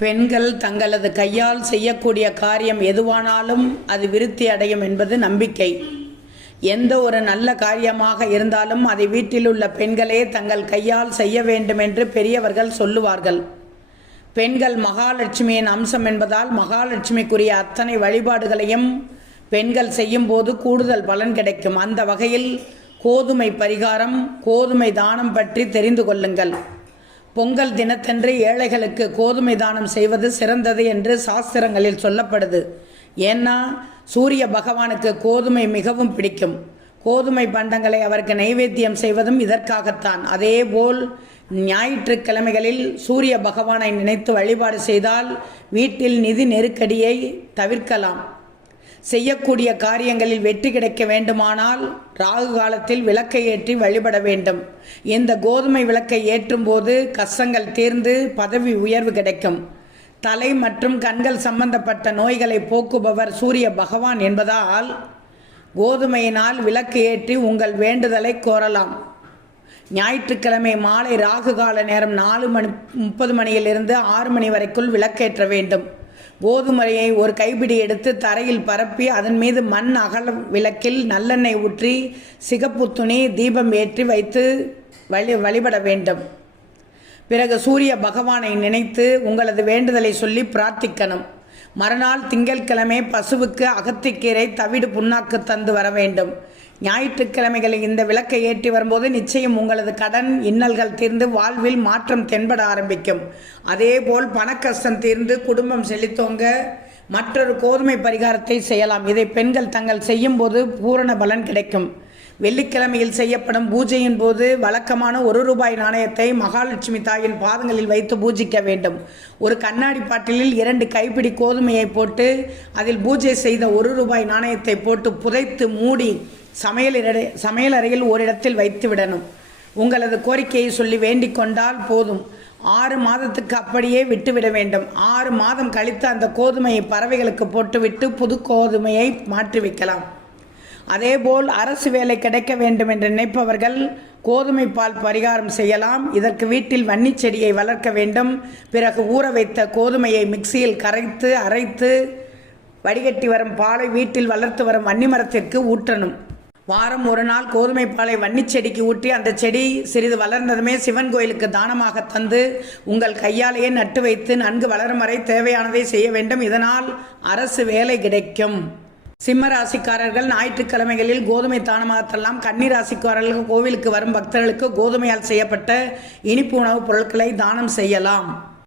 பெண்கள் தங்களது கையால் செய்யக்கூடிய காரியம் எதுவானாலும் அது விருத்தி அடையும் என்பது நம்பிக்கை. எந்த ஒரு நல்ல காரியமாக இருந்தாலும் அதை வீட்டில் உள்ள பெண்களே தங்கள் கையால் செய்ய வேண்டும் என்று பெரியவர்கள் சொல்லுவார்கள். பெண்கள் மகாலட்சுமியின் அம்சம் என்பதால் மகாலட்சுமிக்குரிய அத்தனை வழிபாடுகளையும் பெண்கள் செய்யும்போது கூடுதல் பலன் கிடைக்கும். அந்த வகையில் கோதுமை பரிகாரம், கோதுமை தானம் பற்றி தெரிந்து கொள்ளுங்கள். பொங்கல் தினத்தன்று ஏழைகளுக்கு கோதுமை தானம் செய்வது சிறந்தது என்று சாஸ்திரங்களில் சொல்லப்படுது. ஏன்னா சூரிய பகவானுக்கு கோதுமை மிகவும் பிடிக்கும். கோதுமை பண்டங்களை அவருக்கு நைவேத்தியம் செய்வதும் இதற்காகத்தான். அதேபோல் ஞாயிற்றுக்கிழமைகளில் சூரிய பகவானை நினைத்து வழிபாடு செய்தால் வீட்டில் நிதி நெருக்கடியை தவிர்க்கலாம். செய்யக்கூடிய காரியங்களில் வெற்றி கிடைக்க வேண்டுமானால் ராகு காலத்தில் விளக்கை ஏற்றி வழிபட வேண்டும். இந்த கோதுமை விளக்கை ஏற்றும் போது கஷ்டங்கள் தீர்ந்து பதவி உயர்வு கிடைக்கும். தலை மற்றும் கண்கள் சம்பந்தப்பட்ட நோய்களை போக்குபவர் சூரிய பகவான் என்பதால் கோதுமையினால் விளக்கு ஏற்றி உங்கள் வேண்டுதலை கோரலாம். ஞாயிற்றுக்கிழமை மாலை ராகு கால நேரம் 4:30 மணியிலிருந்து 6 மணி வரைக்குள் விளக்கேற்ற வேண்டும். கோதுமையை ஒரு கைப்பிடி எடுத்து தரையில் பரப்பி அதன் மீது மண் அகல விளக்கில் நல்லெண்ணெய் ஊற்றி சிகப்பு துணி தீபம் ஏற்றி வைத்து வழிபட வேண்டும். பிறகு சூரிய பகவானை நினைத்து உங்களது வேண்டுதலை சொல்லி பிரார்த்திக்கணும். மறுநாள் திங்கட்கிழமை பசுவுக்கு அகத்திக்கீரை தவிடு புண்ணாக்கு தந்து வர வேண்டும். ஞாயிற்றுக்கிழமைகளில் இந்த விளக்கை ஏற்றி வரும்போது நிச்சயம் உங்களது கடன் இன்னல்கள் தீர்ந்து வாழ்வில் மாற்றம் தென்பட ஆரம்பிக்கும். அதேபோல் பணக்கஷ்டம் தீர்ந்து குடும்பம் செழித்தோங்க மற்றொரு கோதுமை பரிகாரத்தை செய்யலாம். இதை பெண்கள் தங்கள் செய்யும் போது பூரண பலன் கிடைக்கும். வெள்ளிக்கிழமையில் செய்யப்படும் பூஜையின் போது வழக்கமான ₹1 நாணயத்தை மகாலட்சுமி தாயின் பாதங்களில் வைத்து பூஜிக்க வேண்டும். ஒரு கண்ணாடி பாட்டிலில் 2 கைப்பிடி கோதுமையை போட்டு அதில் பூஜை செய்த ₹1 நாணயத்தை போட்டு புதைத்து மூடி சமையலறையில் ஓரிடத்தில் வைத்து விடணும். உங்களது கோரிக்கையை சொல்லி வேண்டிக் கொண்டால் போதும். 6 மாதத்துக்கு அப்படியே விட்டுவிட வேண்டும். 6 மாதம் கழித்து அந்த கோதுமையை பறவைகளுக்கு போட்டுவிட்டு புது கோதுமையை மாற்றி வைக்கலாம். அதேபோல் அரசு வேலை கிடைக்க வேண்டும் என்று நினைப்பவர்கள் கோதுமை பால் பரிகாரம் செய்யலாம். இதற்கு வீட்டில் வன்னி செடியை வளர்க்க வேண்டும். பிறகு ஊற வைத்த கோதுமையை மிக்சியில் கரைத்து அரைத்து வடிகட்டி வரும் பாலை வீட்டில் வளர்த்து வரும் வன்னி மரத்திற்கு ஊற்றணும். வாரம் ஒரு நாள் கோதுமை பாலை வன்னி செடிக்கு ஊற்றி அந்த செடி சிறிது வளர்ந்ததுமே சிவன் கோயிலுக்கு தானமாக தந்து உங்கள் கையாலேயே நட்டு வைத்து நன்கு வளரும் வரை தேவையானதை செய்ய வேண்டும். இதனால் அரசு வேலை கிடைக்கும். சிம்ம ராசிக்காரர்கள் ஞாயிற்றுக்கிழமைகளில் கோதுமை தானமாக தரலாம். கன்னி ராசிக்காரர்கள் கோவிலுக்கு வரும் பக்தர்களுக்கு கோதுமையால் செய்யப்பட்ட இனிப்பு உணவுப் பொருட்களை தானம் செய்யலாம்.